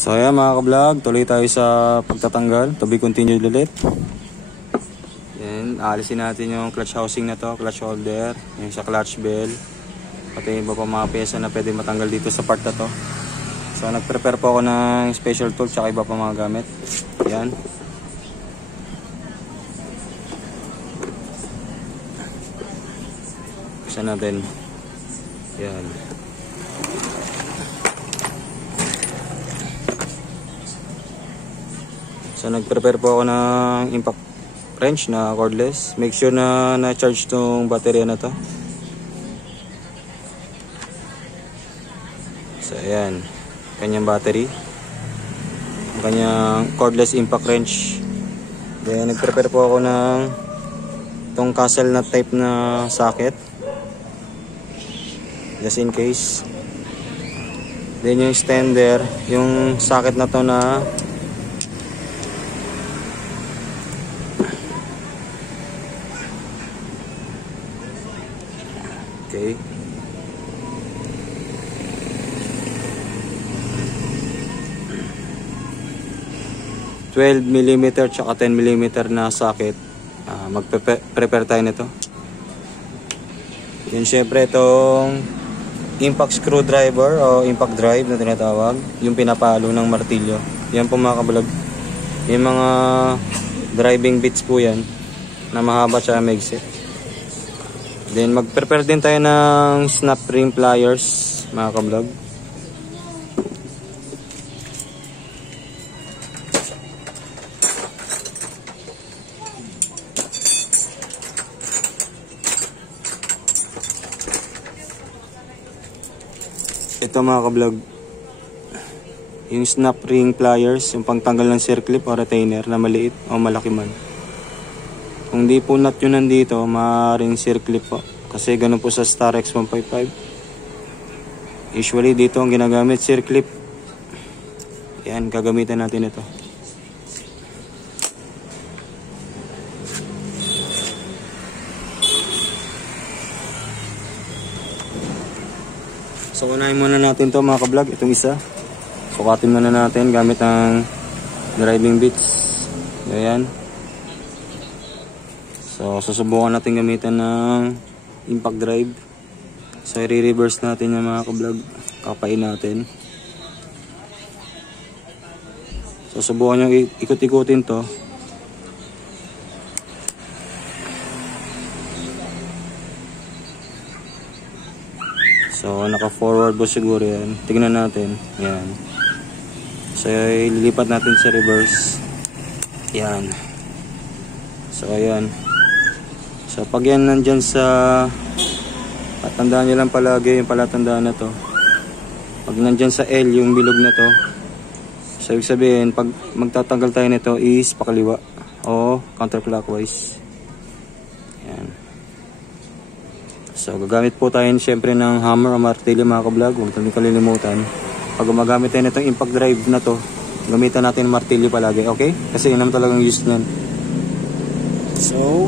So ayan mga ka-vlog, tuloy tayo sa pagtatanggal. To be continued ulit. Yan, alisin natin yung clutch housing na to, clutch holder, yung sa clutch bell, pati iba pa mga pyesa na pwede matanggal dito sa part na to. So nag-prepare po ako ng special tool tsaka iba pa mga gamit. Yan. Buksan natin. Yan. So nag-prepare po ako ng impact wrench na cordless. Make sure na na-charge tong baterya na to. So ayan, kanyang battery, kanyang cordless impact wrench. Then nag-prepare po ako ng tong castle nut type na socket, just in case. Then yung extender, yung socket na to na okay. $12mm tsaka 10mm na socket. Mag-prepare tayo nito. Yun, syempre itong impact screwdriver o impact drive na tinatawag, yung pinapalo ng martilyo. Yan po mga kabalag. Yung mga driving bits po yan na mahaba tsaka maigsi. Then mag-prepare din tayo ng snap ring pliers mga ka-vlog. Ito mga ka-vlog, yung snap ring pliers, yung pangtanggal ng circlip o retainer na maliit o malaki man. Kung di po nut yun nandito, maaaring circlip po. Kasi ganun po sa Star X155. Usually dito ang ginagamit, circlip. Yan, gagamitan natin ito. So unahin muna natin to mga ka-vlog, itong isa. Sukatin muna natin gamit ang driving bits. Ayan. So, susubukan natin gamitan ng impact drive. So, i-reverse natin yung mga ka-vlog. Kapain natin. So, subukan nyo ikot-ikutin to. So, naka-forward po siguro yan. Tignan natin. Yan. So, ililipat natin sa reverse. Yan. So, ayan. So pag yan nandyan sa, patandaan nyo lang palagi yung palatandaan na to. Pag nandyan sa L yung bilog na to, so ibig sabihin pag magtatanggal tayo nito is pakaliwa o counterclockwise. Yan. So gagamit po tayo syempre ng hammer o martilyo mga ka-vlog. Huwag natin kalilimutan. Pag gumagamit tayo nitong impact drive na to, gamitan natin ng martilyo palagi, okay? Kasi yun naman talagang use nyan. So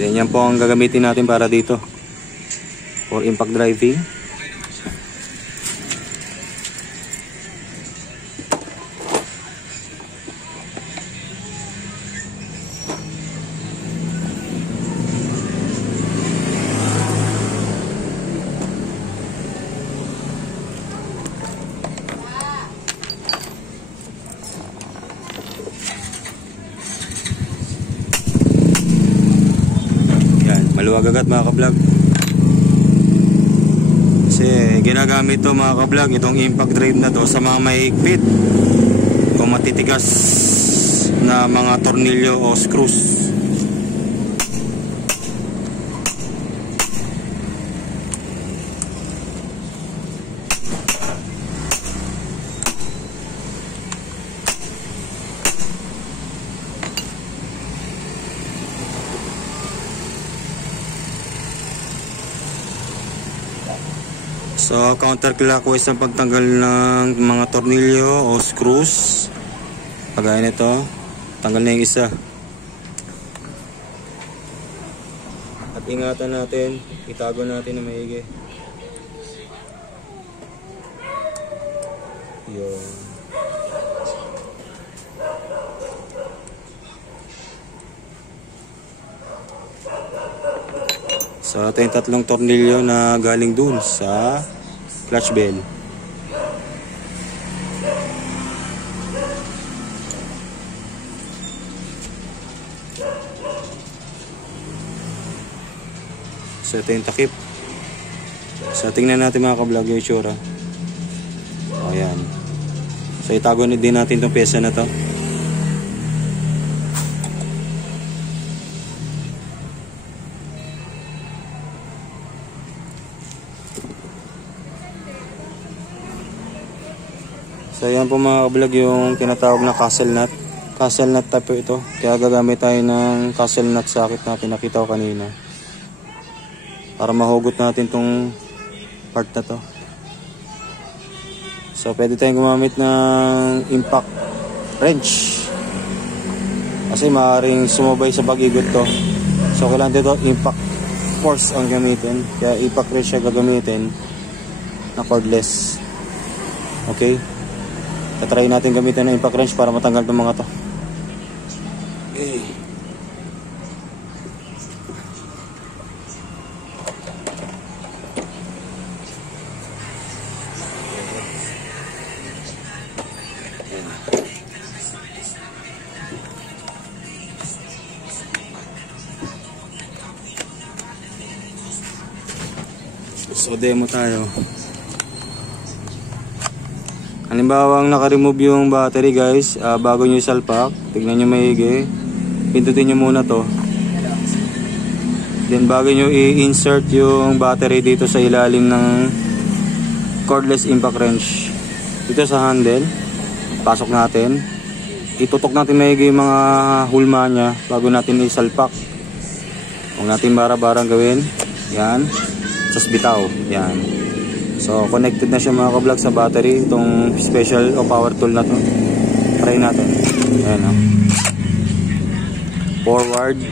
then yan po ang gagamitin natin para dito for impact driving. Maluwag agad mga ka-vlog. Kasi ginagamit to mga ka-vlog, itong impact drive na to sa mga mahigpit o matitigas na mga tornilyo o screws. So counterclockwise ang pagtanggal ng mga tornilyo o screws. Kagaya nito, tanggal na yung isa. At ingatan natin, itago natin na maigi. Yun. So ito yung tatlong tornilyo na galing dun sa clutch bell. So ito yung takip. So tingnan natin mga ka-vlog yung itsura. O yan. So itago din natin itong pyesa na to. So yan po mga ka-vlog yung tinatawag na castle nut. Castle nut type po ito. Kaya gagamit tayo ng castle nut socket na pinakita ko kanina. Para mahugot natin tong part na to. So pwede tayong gumamit ng impact wrench. Kasi maaaring sumabay sa pag-igot to. So kailangan dito impact force ang gamitin. Kaya impact wrench siya gagamitin na cordless. Okay? Tatry natin gamitin ng impact wrench para matanggal itong mga to. Okay. So demo tayo. Halimbawa naka-remove yung battery guys, bago nyo salpak, tignan nyo maigi, pindutin nyo muna to. Then bago nyo i-insert yung battery dito sa ilalim ng cordless impact wrench, dito sa handle, pasok natin, itutok natin maigi yung mga hulma nya bago natin i-salpak. Huwag natin bara-barang gawin. Yan. Sa bitaw, yan. So connected na siya mga ka-vlog sa battery, itong special o power tool na to. Try natin. Ayan o. Forward.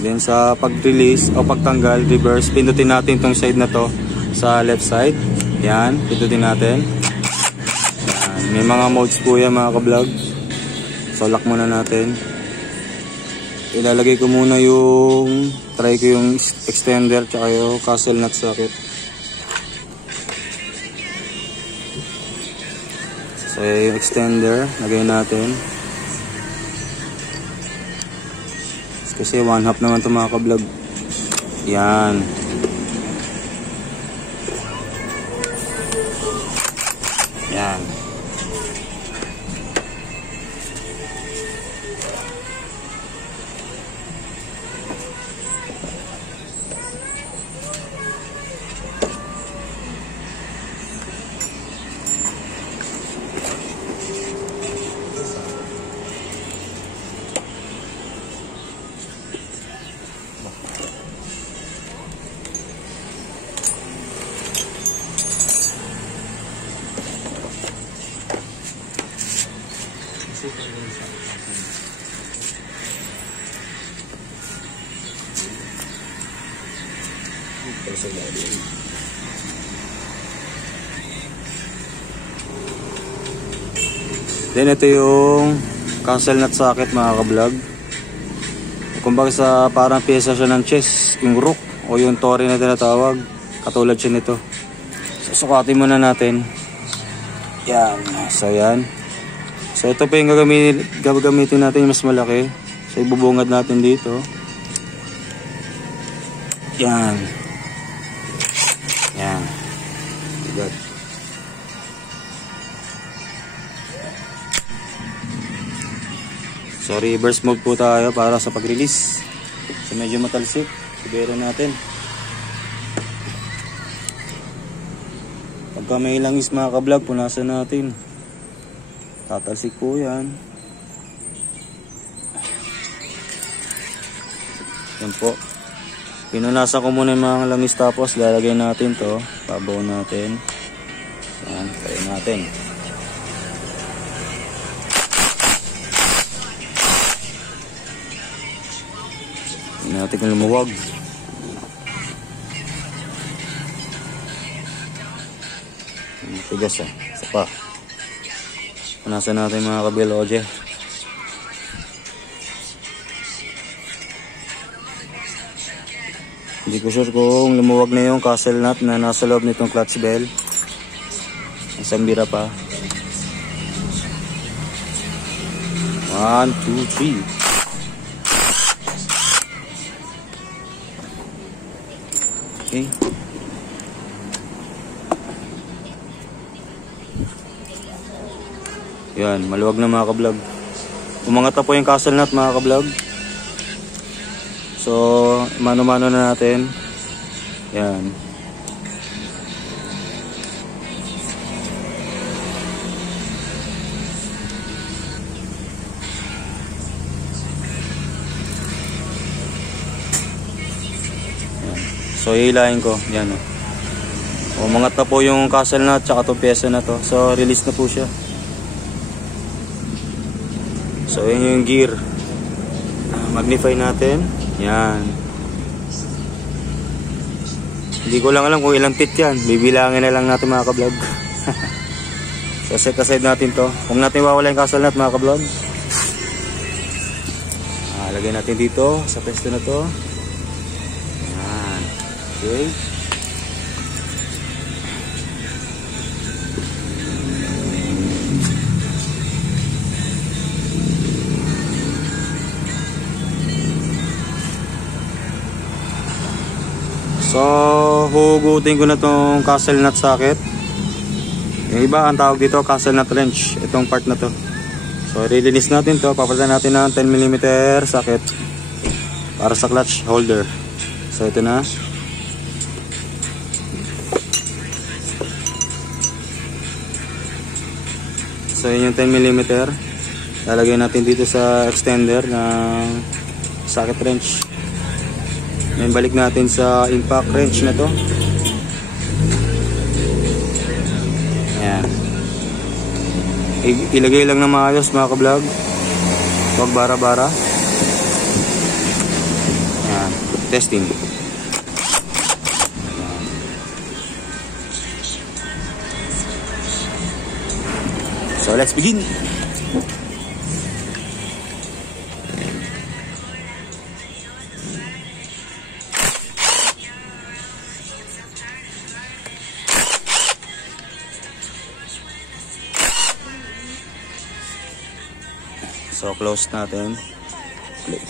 Then sa pag-release o pagtanggal, reverse, pindutin natin itong side na to sa left side. Yan, pindutin natin. Yan. May mga modes po yan mga ka-vlog. So lock muna natin. Ilalagay ko muna yung try ko yung extender tsaka yung castle nut socket. So yung extender lagay natin kasi 1/2 naman ito mga ka-vlog. Yan. Yan. Then ito yung castle nut socket mga ka-vlog. Kumbaga sa parang pyesa siya ng chest, yung rook o yung tori na tinatawag. Katulad siya nito. Susukatin muna natin. Yan. So yan. So ito pa yung gagamitin natin yung mas malaki. So ibubungad natin dito. Yan. Yan. Good. So reverse mode po tayo para sa pag-release. So medyo matalsik. Siguro natin. Pagka may langis mga ka-vlog, punasan natin. Tatalsik po yan. Yan po. Pinunasan ko muna yung mga langis tapos lalagay natin to. Pabaw natin. Yan. Kaya natin. Hindi natin kung lumuwag. Tigas ah. Isa pa. Punasan natin mga kabiloje. Hindi ko sure kung lumuwag na yung castle nut na nasa loob nitong clutch bell. Isang bira pa. 1, 2, 3. Okay. Yan, maluwag na mga ka-vlog. Umangat na po yung castle nut mga ka-vlog. So, mano-mano na natin. Yan. So, hihilahin ko. Yan o. Umangat na po yung castle nut tsaka itong pyesa na to. So, release na po siya. So, yan yung gear. Magnify natin. Yan. Hindi ko lang alam kung ilang tit yan. Bibilangin na lang natin mga ka-vlog. So, set aside natin to. Kung natin wawala yung castle nut mga ka-vlog. Lagay natin dito sa pwesto na to. Yan. Okay. So, hugutin ko na tong castle nut socket. Yung iba, ang tawag dito, castle nut wrench. Itong part na to. So, release natin to. Papalitan natin ng 10mm socket para sa clutch holder. So, ito na. So, yun yung 10mm. Lalagay natin dito sa extender ng socket wrench. Ngayon balik natin sa impact wrench na to. Ayan. Ilagay lang na maayos mga ka-vlog. Huwag bara-bara. Ayan. Testing. Ayan. So let's begin. So close natin.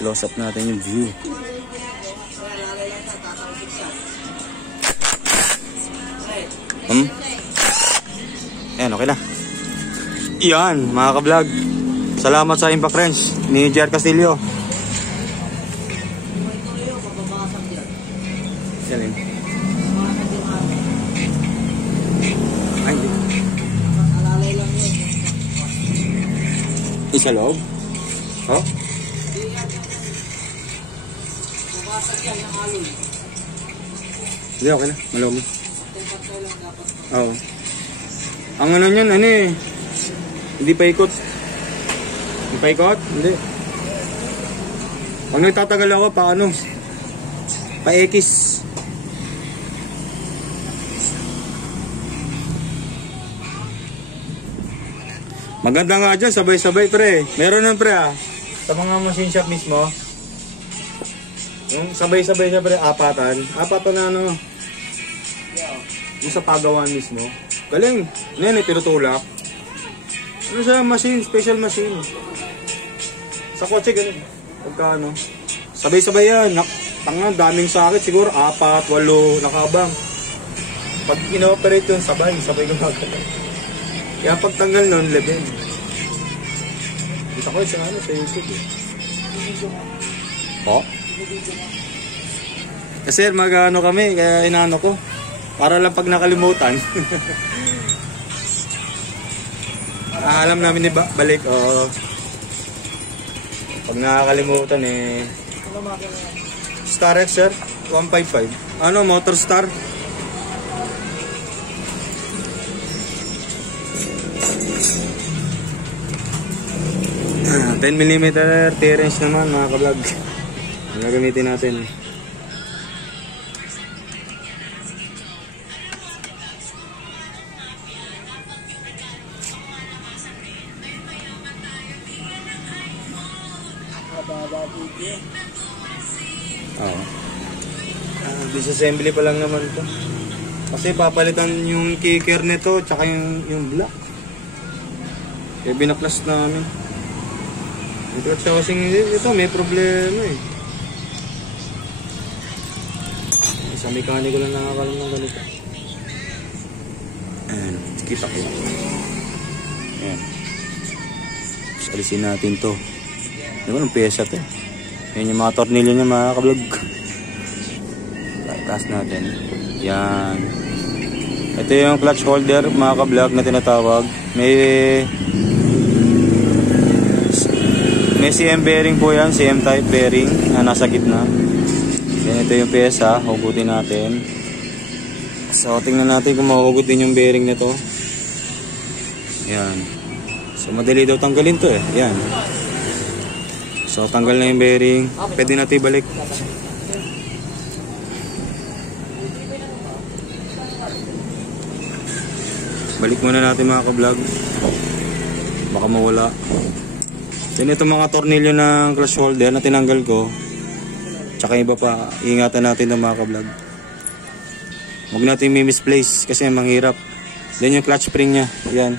Close up natin yung view. Ayan, okay na. Yan, mga ka-vlog. Salamat sa impact wrench ni Jer Castillo. Yan. Ay, isa loob? Oh? Hindi, okay na. Malawag. Oo. Ang ano nyan, ano eh. Hindi pa ikot. Hindi pa ikot? Hindi. Pag nagtatagal ako, paano? Pa-X. Maganda nga dyan, sabay-sabay pre. Meron nun pre sa mga machine shop mismo. Yung sabay-sabay siya pre, apatan. Apatan na ano. Yung sa pagawan mismo. Galing. Yan eh, tinutulak. Ano siya, machine, special machine. Sa kotse ganun. Pagka ano. Sabay-sabay yan. Tanga, daming sakit. Siguro 4, 8, nakabang. Pag inoperate yun, sabay gumagana. Kaya pagtanggal nun, 11. Kita ko yun sa ano, sa YouTube eh. Oh? Kasi mag-ano kami, kaya inaano ko. Para lang pag nakalimutan. Alam namin ni balik, oh. Pag nakakalimutan eh. Star X sir, 155. Ano, Motor Star? Ah, 10mm T-wrench naman mga ka-vlog. Ang gagamitin natin. Oo. Disassembly pa lang naman ito. Kasi papalitan yung kicker nito tsaka yung block. Kaya binaklas namin. Ito at housing ito may problema eh. Sa mekaniko lang nakakalam ng ganito. Ayan, kita ko. Ayan. Tapos alisin natin to. Di ba nung pyesa to? Ayan yung mga tornilyo niya mga kablog. Taas natin. Yan. Ito yung clutch holder mga kablog na tinatawag. May CM bearing po yan. CM type bearing na nasa gitna. Yan, ito yung pyesa. Hugutin natin. So tingnan natin kung mahugot din yung bearing nito. Yan. So madali daw tanggalin to eh. Yan. So tanggal na yung bearing. Pwede natin ibalik. Balik muna natin mga ka-vlog. Baka mawala. Then ito mga tornilyo ng clutch holder na tinanggal ko. Tsaka iba pa. Iingatan natin ng mga ka-vlog. Huwag natin misplace kasi manghirap. Then yung clutch spring nya. Yan.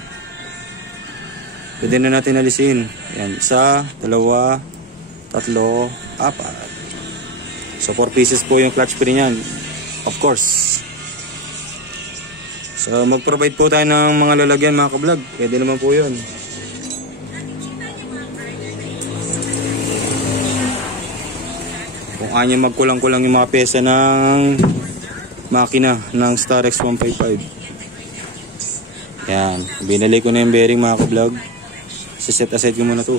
Pwede na natin alisin. Yan. 1, 2, 3, 4. So 4 pieces po yung clutch spring yan. Of course. So mag-provide po tayo ng mga lalagyan mga ka-vlog. Pwede naman po yun. Kung kanya magkulang-kulang yung mga pyesa ng makina ng Starex 155. Yan. Binalik ko na yung bearing mga ka-vlog. Set aside ko muna to.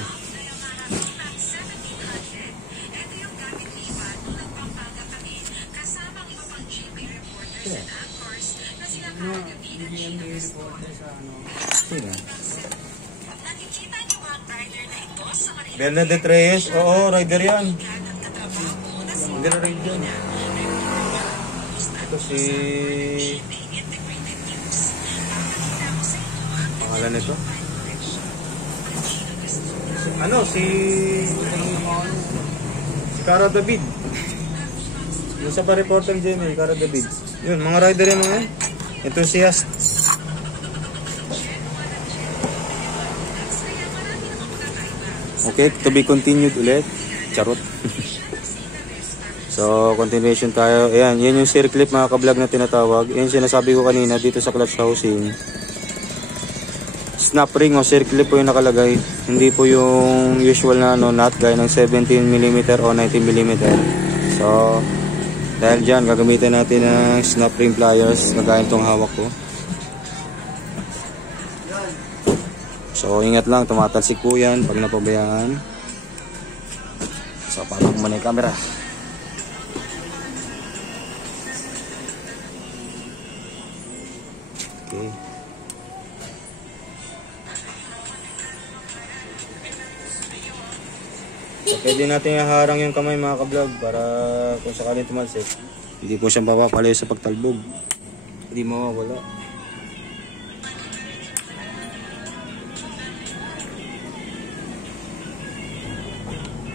Bernadette Reyes, oo, rider yan. Hindi na rider yan. Ito si... pangalan nito? Si Cara David. Yung sa pa-reporter dyan eh, Cara David. Yun, mga rider yan mga yan. Enthusiast. Okay, to be continued ulit. Charot. So, continuation tayo. Ayan, yan yung circlip mga ka-vlog na tinatawag. Yan sinasabi ko kanina dito sa clutch housing. Snap ring o circlip po yung nakalagay. Hindi po yung usual na nut gaya ng 17mm o 19mm. So, dahil dyan, gagamitin natin ng snap ring pliers na gaya itong hawak ko. So, ingat lang, tumatalsik po yan pag napabayaan. So, paano ko muna yung camera? Okay. So, pwede natin iharang yung kamay mga ka-vlog para kung sakaling tumalsik, hindi po siya mapapalayo sa pagtalbog. Hindi mawawala.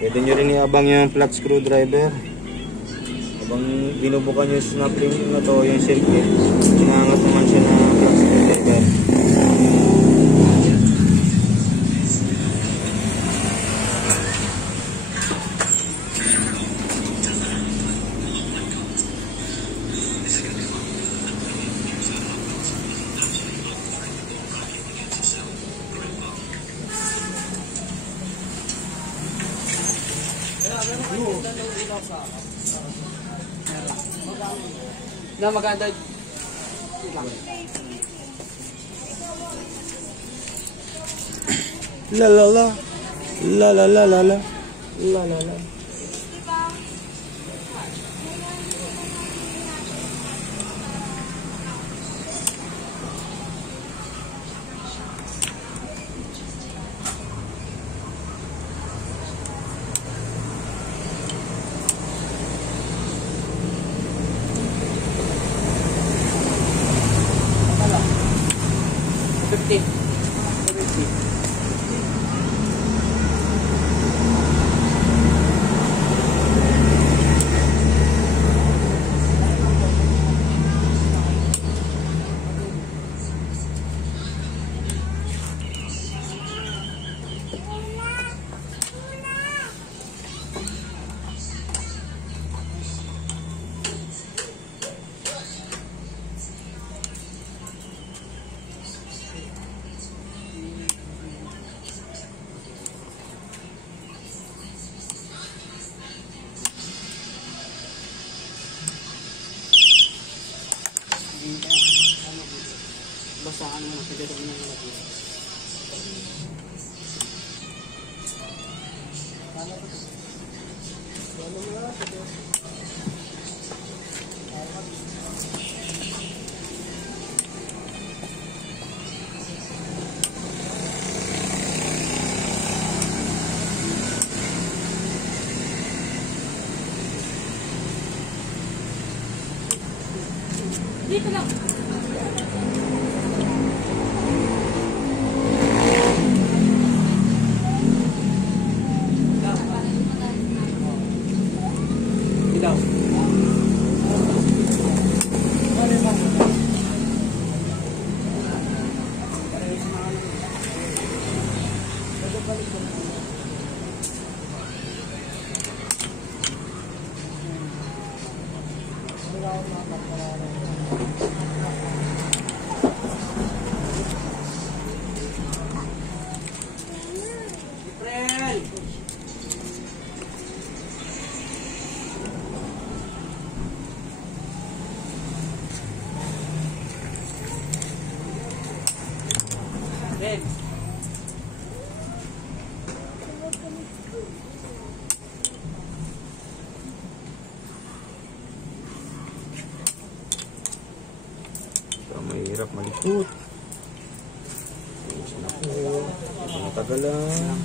Pwede nyo rin iabang yung flat screwdriver. Habang binubukan yung snap ring na to, yung circuit, inangat naman siya ng flat screwdriver. Na maganda. La la la. La la la la la. La la la. Saan mo na pagdating ng mga ito. Dito lang. Ilaw. Ben. So, mahirap malikot. Ayos na po. Matagal lang.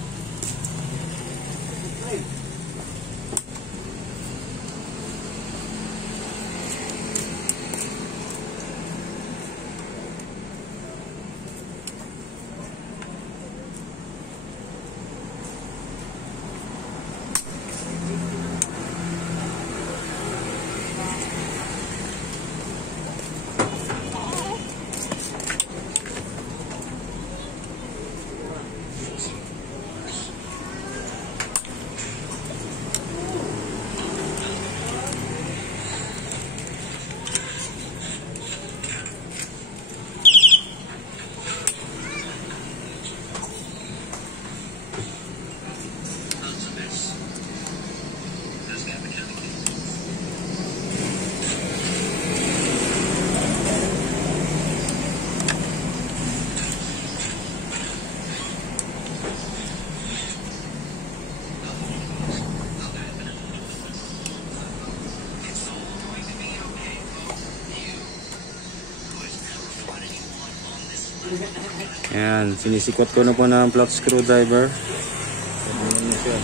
Ayan, sinisikot ko na po ng flat screwdriver. Ayan na siya.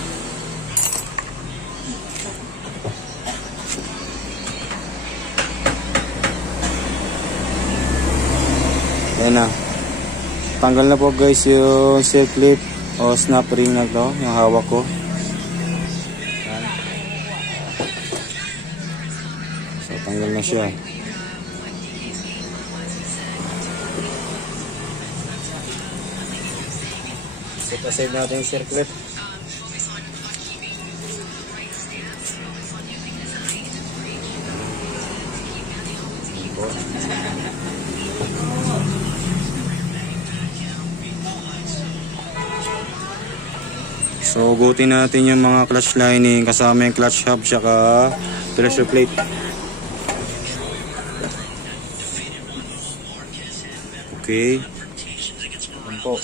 Ayan na. Tanggal na po guys yung seal clip o snap ring na to, yung hawak ko. Ayan. So tanggal na siya. So, pasave natin yung circlet. So, gutin natin yung mga clutch lining kasama yung clutch hub tsaka pressure plate. Okay. Yan po.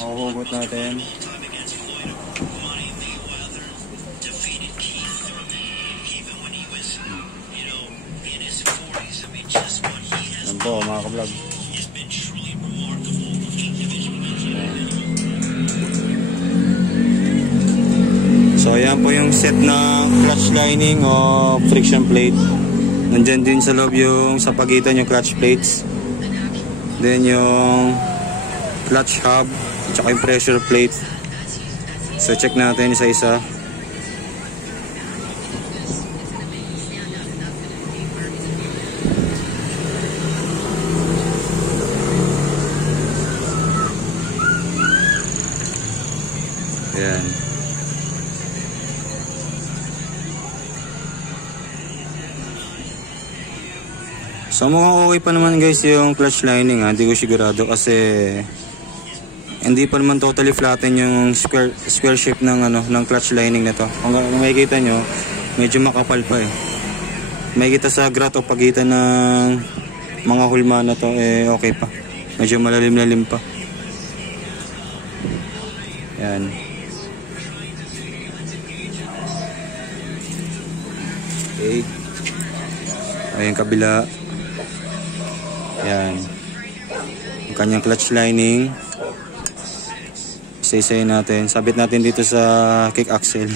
Mahuhugot natin. Yan po mga ka-vlog. So ayan po yung set na clutch lining o friction plate. Nandyan din sa loob yung sa pagitan yung clutch plates. Then yung clutch hub tsaka yung pressure plate. So check natin isa-isa. Ayan. So mukhang okay pa naman guys yung clutch lining ha. Hindi ko sigurado kasi hindi pa naman totally flatten yung square shape ng ng clutch lining nito. Kung makikita nyo, medyo makapal pa eh. Makikita sa grot o pagitan ng mga hulma na to okay pa. Medyo malalim-lalim pa. Yan. Okay. Ayan kabila. Yan. Ang kanyang clutch lining. Isa-isayin natin. Sabit natin dito sa kick axle.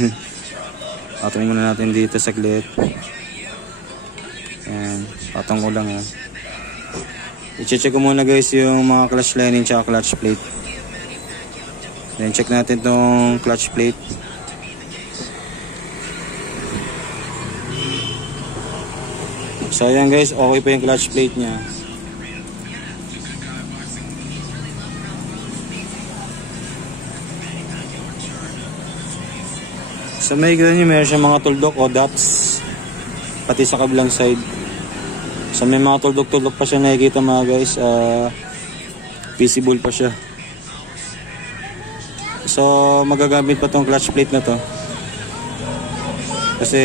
Patungin muna natin dito saglit. Yan. Patong ko lang ha. I-check ko muna guys yung mga clutch lining tsaka clutch plate. Then check natin tong clutch plate. So ayan guys, okay pa yung clutch plate nya. So may ganyan, meron siyang mga tuldok o dots pati sa kabilang side. So may mga tuldok-tuldok pa siya nakikita mga guys, visible pa siya. So magagamit pa tong clutch plate na to. Kasi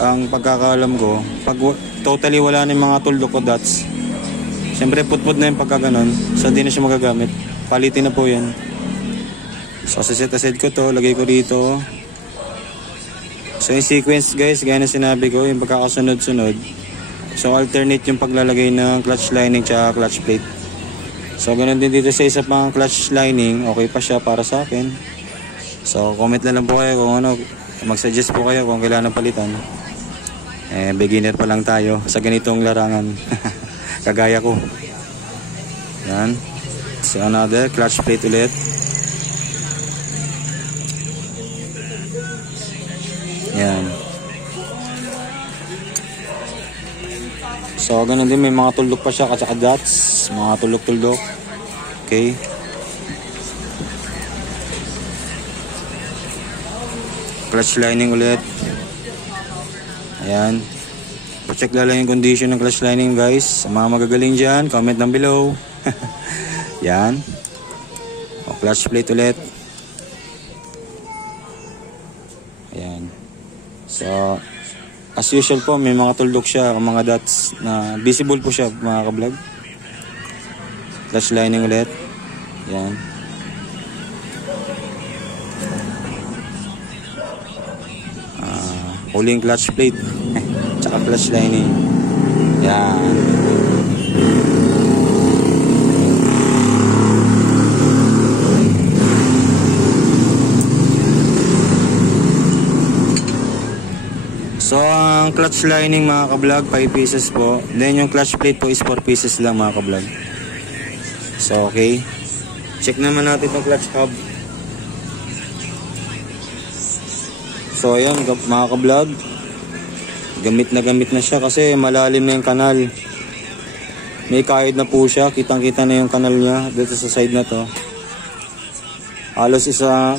ang pagkakaalam ko, pag totally wala na yung mga tuldok o dots, siyempre putput na yung pagkaganon, so di na siya magagamit. Palitin na po yan. So set aside ko to, lagay ko dito. So yung sequence guys, gaya na sinabi ko, yung pagkakasunod-sunod. So alternate yung paglalagay ng clutch lining tsaka clutch plate. So ganun din dito sa isa pang clutch lining, okay pa siya para sa akin. So comment na lang po kayo kung ano, mag-suggest po kayo kung kailangan palitan. Beginner pa lang tayo sa ganitong larangan. Kagaya ko. Yan. So another clutch plate ulit. Yan. So ganun din, may mga tuldok pa siya at saka dots, mga tuldok-tuldok. Okay. Clutch lining ulit. Ayan. Check lang yung condition ng clutch lining guys. Sa mga magagaling dyan, comment down below. Yan. O, clutch plate ulit. Ayan. So as usual po, may mga tuldok siya o mga dots na visible po siya mga ka-vlog. Clutch lining ulit. Ayan. Huling clutch plate tsaka clutch lining. Yan. So ang clutch lining mga ka-vlog 5 pieces po. Then yung clutch plate po is 4 pieces lang mga ka-vlog. So okay. Check naman natin yung clutch hub. So ayan mga ka-vlog, gamit na siya kasi malalim na yung kanal. May kahid na po siya, kitang kita na yung kanal niya dito sa side na to. Halos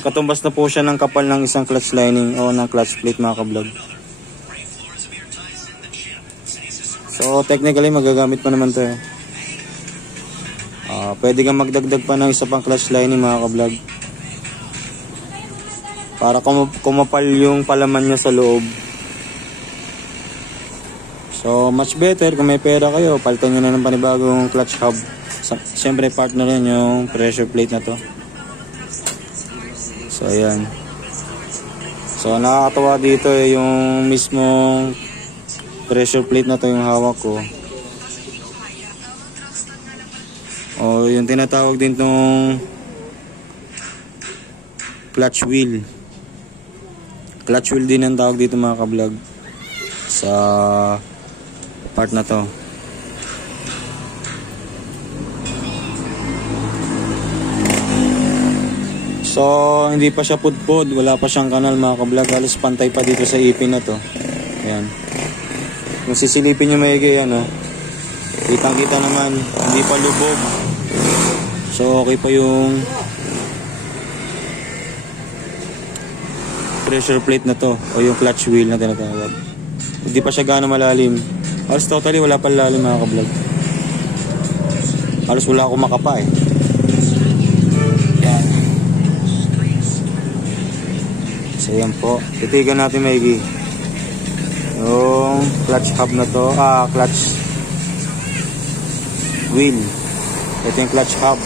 katumbas na po siya ng kapal ng isang clutch lining o ng clutch plate mga ka-vlog. So technically magagamit pa naman to eh. Pwede kang magdagdag pa ng isa pang clutch lining mga ka-vlog, para kumapal yung palaman niya sa loob. So much better kung may pera kayo, palitan nyo na ng panibagong clutch hub. Siyempre part na rin yung pressure plate na to. So ayan. So nakakatawa dito yung mismong pressure plate na to yung hawak ko. O yung tinatawag din tong clutch wheel. Clutch wheel din ang tawag dito mga ka-vlog sa part na to. So hindi pa siya pudpud, wala pa siyang kanal mga ka-vlog, halos pantay pa dito sa ipin na to. Ayan. Kung sisilipin nyo maigi yan, kitang kita naman, hindi pa lubog. So okay pa yung pressure plate na to o yung clutch wheel na tinatawag. Hindi pa siya gaano malalim. Halos totally wala pa lalim mga ka-vlog. Halos wala akong makapa eh. Yan. So yan po. Titigan natin maigi yung clutch hub na to. Clutch wheel. Ito yung clutch hub.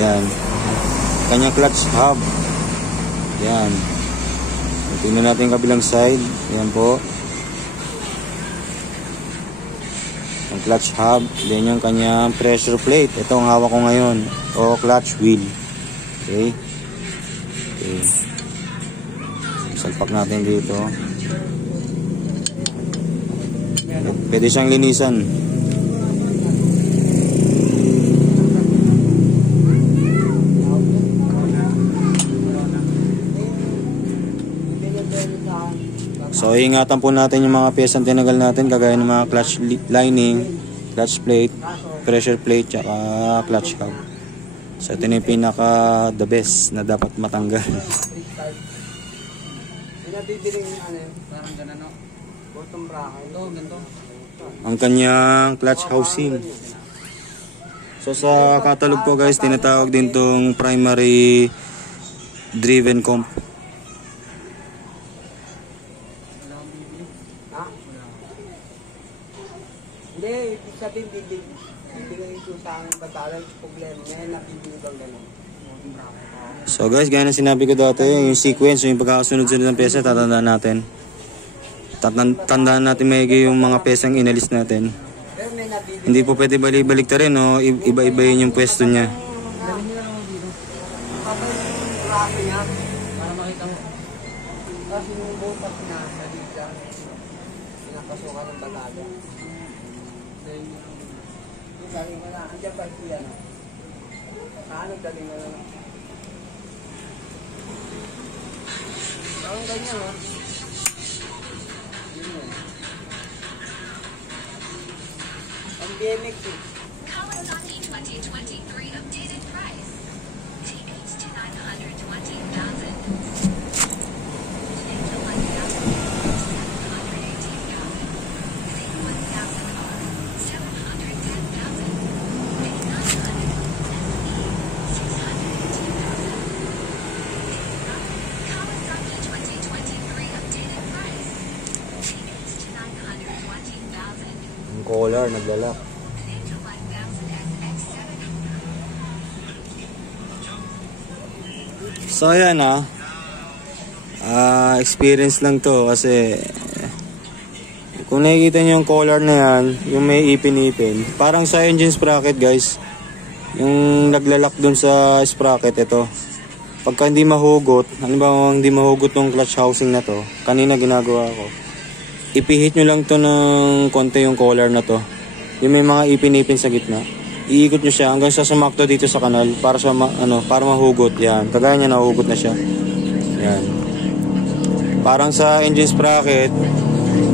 Yan. Kanyang clutch hub. Yan. Tingnan natin yung kabilang side. Yan po. Yung clutch hub. Then yung kanyang pressure plate. Ito ang hawak ko ngayon. O clutch wheel. Okay. Okay. Salpak natin dito. Pwede siyang linisan. So ingatan po natin yung mga piyesang tinagal natin, kagaya ng mga clutch lining, clutch plate, pressure plate, tsaka clutch hub. So ito na yung pinaka the best na dapat matanggal. Parang ganun, no? Bottom bracket. Ito, ganito. Ang kanyang clutch housing. So sa catalog ko guys, tinatawag din tong primary driven comp. Hindi, ibig sabihin, bibigay ito sa aking batalan, problema ngayon, napibigay bang gano'n. So guys, gaya na sinabi ko dati, yung sequence, yung pagkakasunod-sunod ng pyesa, tatandaan natin. Tandaan natin maigi yung mga pyesang inalis natin. Pero may nabibigay. Hindi po pwede balik ta rin, no? Iba-ibayin yung pwesto niya. Dali nyo lang ako dito. Kapag yung rami niya, para makita mo. Kasi yung bukas na, sa liga, pinapasukan ng batalan. Dali mo na, andyan ba ito yan? Ano, dali mo na. Parang ganyan, ha? Ang BMX, eh. Kawasaki 2023 updated price. TH to 920,000. Today to 1,718,000. 1,000 R 710,000. 900 SE 602,000. Kawasaki 2023 updated price. TH to 920,000. Yung collar, naglalak. So ayan experience lang to kasi kung nakikita nyo yung collar na yan, yung may ipin-ipin, parang sa engine sprocket guys, yung naglalak dun sa sprocket ito. Pagka hindi mahugot, halimbawa hindi mahugot yung clutch housing na to, kanina ginagawa ko, ipihit nyo lang to ng konti yung collar na to, yung may mga ipin-ipin sa gitna, iikot nyo siya hanggang sa sumakto dito sa kanal para sa para mahugot. Yan, kagaya niya nahugot na siya. Yan. Parang sa engine sprocket,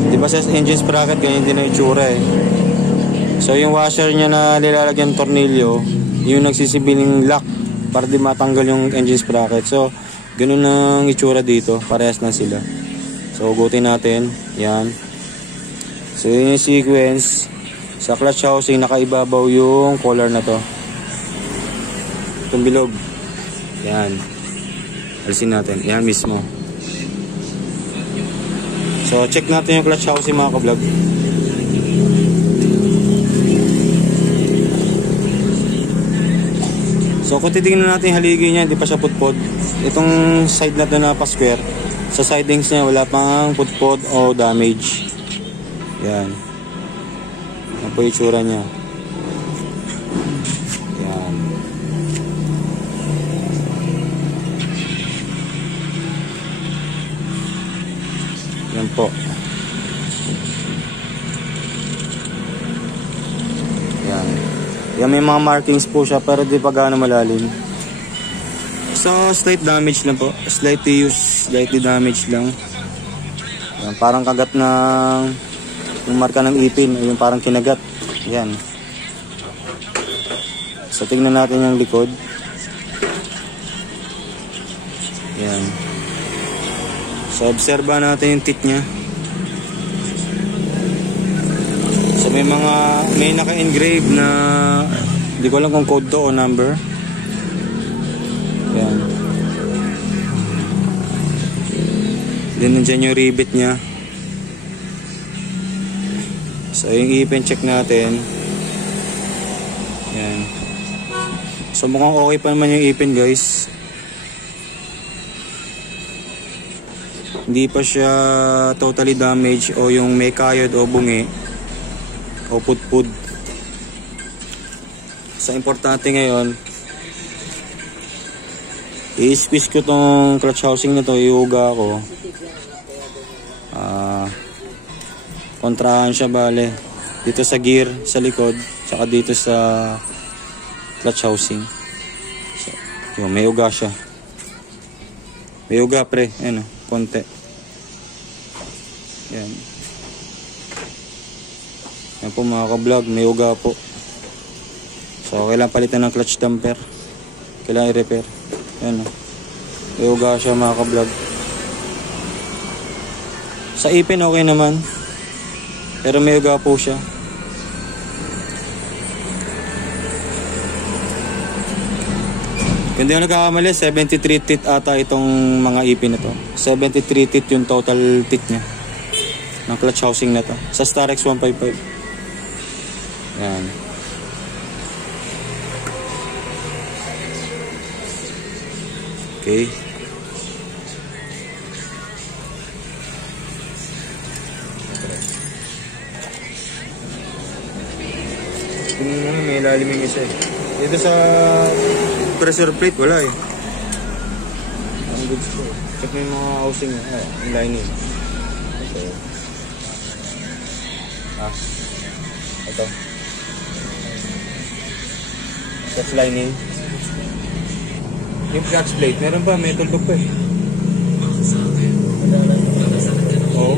'di ba sa engine sprocket ganyan din ang itsura eh. So yung washer niya na nilalagyan ng tornilyo, yung nagsisibiling lock para di matanggal yung engine sprocket. So ganoon ang itsura dito, parehas lang sila. So hugutin natin. Yan. So yun yung sequence. Sa clutch housing, nakaibabaw yung collar na to. Itong bilog. Yan. Alisin natin. Yan mismo. So, check natin yung clutch housing mga ka-vlog. So, kung titignan natin yung haligi niya, hindi pa siya putpod. Itong side na to na pa-square, sa sidings niya, wala pang putpod o damage. Yan. Yan po yung itsura niya. Yan. Yan po. Yan. Yan, may mga markings po siya pero di pa gaano malalim. So slight damage lang po. Slightly damage lang. Yan, parang kagat ng yung marka ng ipin, yung parang kinagat. Yan. So tingnan natin yung likod. Yan. So obserba natin yung teeth niya. So may naka-engrave na hindi ko alam kung code to o number. Yan. Then nandiyan yung rivet niya. So yung ipin check natin. Yan. So mukhang okay pa naman yung ipin guys. Hindi pa siya totally damaged o yung may kayod o bungi o pudpud. So importante ngayon, i-squeeze ko tong clutch housing na to, iuga ko. Kontrahan siya bale dito sa gear sa likod, saka dito sa clutch housing. So, yun, may uga siya. May uga pre, ano, konti. Yan. Yan po mga ka-vlog, may uga po. So kailangan palitan ng clutch damper. Kailangan i-repair. Yan, may uga siya mga ka-vlog. Sa ipin okay naman. Pero may uga po siya. Kung di ako nagkakamali, 73 teeth ata itong mga ipin na to. 73 teeth yung total teeth niya ng clutch housing na to. Sa Starex 155. Yan. Okay. May ilalim yung isa eh. Dito sa pressure plate wala eh. Ang goods ko. Check mo yung mga housing niya. Yung lining. Okay. Ito. Clutch lining. Yung clutch plate, meron pa, may tuldok pa eh. Oo.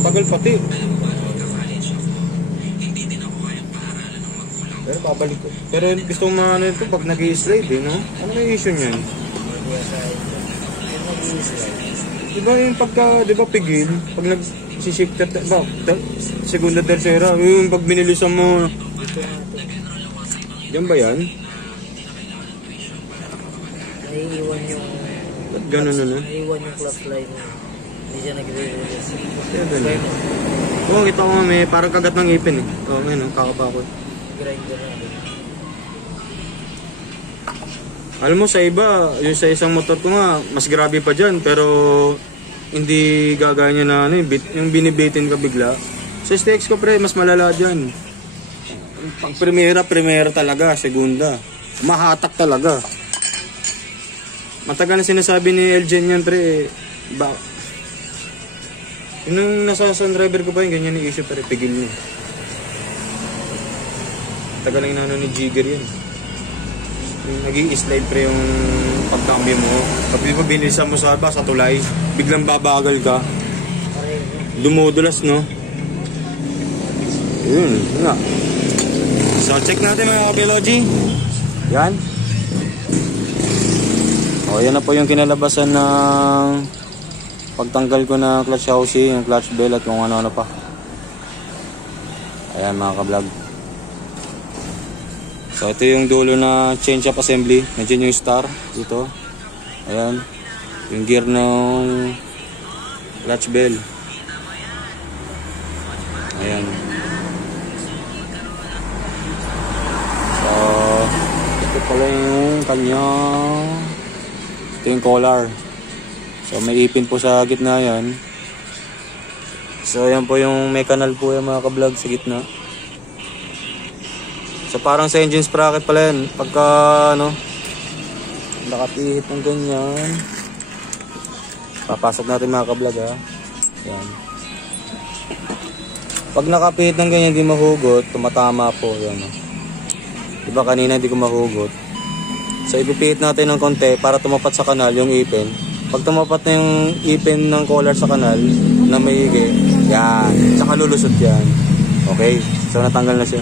Matagal pati. Pero babalik ko. Pero gusto mo ano ito pag nag-i-slide eh, no? Ano yung issue niyan? Diba yung pagka, diba pigil, pag nag-shifter, ba, segunda, tercera, yung pag binilisan mo, diyan ba yan? Naiiwan yung... Ba't gano'n na? Naiiwan yung clutch line. Hindi siya nag-release. Kaya gano'n. Oo, kita ko nga may parang kagat ng ipin eh. Oo, ngayon, kakapakot. Grinder na. Alam mo sa iba, yung sa isang motor ko nga, mas grabe pa dyan. Pero hindi gagaya niya na ano, yung binibitin ka bigla. Sa STX ko pre, mas malala dyan. Pag primera talaga, segunda. Mahatak talaga. Matagal na sinasabi ni Elgen yan pre, ba? Yung nasa sun driver ko pa yung ganyan yung issue pre, pigil niya. Tagal lang yung ni Jigger yan. Nag-i-slide pre yung pagkambyo mo. Kapag pa binilisan mo sa tulay, biglang babagal ka. Dumudulas, no? Yun nga. So, check natin mga kabiology. Yan. O, yan na po yung kinalabasan ng pagtanggal ko ng clutch housing, yung clutch bell at kung ano-ano pa. Ayan mga ka-vlog. So ito yung dulo na change up assembly. Nandiyan yung star dito. Ayan. Yung gear ng clutch bell. Ayan. So ito pala yung kanyang, ito yung collar. So may ipin po sa gitna yan. So ayan po yung may kanal po yung mga ka-vlog sa gitna. So parang sa engine sprocket pala yan. Pagka ano, nakapihit ng ganyan, papasok natin mga ka-vlog ha. Yan. Pag nakapihit ng ganyan hindi mahugot, tumatama po yan. Diba kanina hindi ko mahugot. So ipipihit natin ng konti para tumapat sa kanal yung ipin. Pag tumapat na yung ipin ng collar sa kanal na may higi, yan, tsaka lulusot yan. Okay, so natanggal na siya.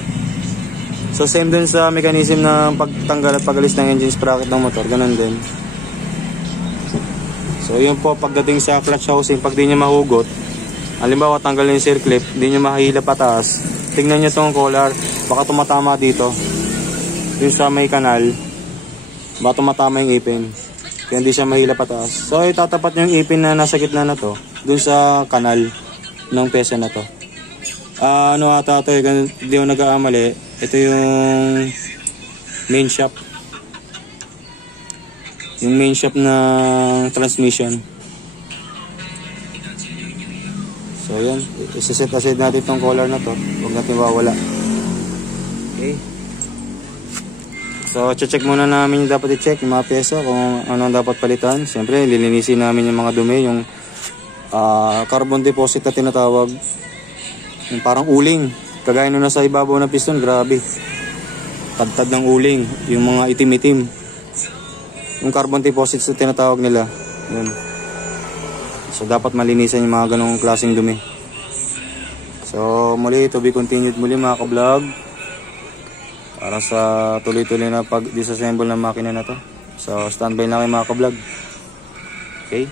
So same din sa mechanism ng pagtanggal at pagalis ng engine sprocket ng motor, ganun din. So yun po pagdating sa clutch housing, pag di nyo mahugot, halimbawa tanggal yung circlip, di nyo mahila pataas, tingnan nyo itong collar, baka tumatama dito, yung sa may kanal, baka tumatama yung ipin, kaya hindi siya mahila pataas. So itatapat nyo yung ipin na nasa gitna na to, dun sa kanal ng pesa na to. Ano ata ito, hindi ko nag-aamali. Ito yung main shop. Yung main shop ng transmission. So yun, isiset aside natin itong collar na to. Huwag natin wawala. Okay. So check muna namin yung dapat i-check, yung mga pyesa, kung ano dapat palitan. Siyempre lilinisin namin yung mga dumi, yung carbon deposit na tinatawag. Yung parang uling. Kagaya nung nasa ibabaw ng piston, grabe. Tad-tad ng uling, yung mga itim-itim. Yung carbon deposits na tinatawag nila. Yun. So dapat malinisan yung mga ganong klaseng dumi. So muli, to be continued muli mga ka-vlog. Para sa tuloy-tuloy na pag-disassemble ng makina na to. So standby na kayo mga ka-vlog. Okay.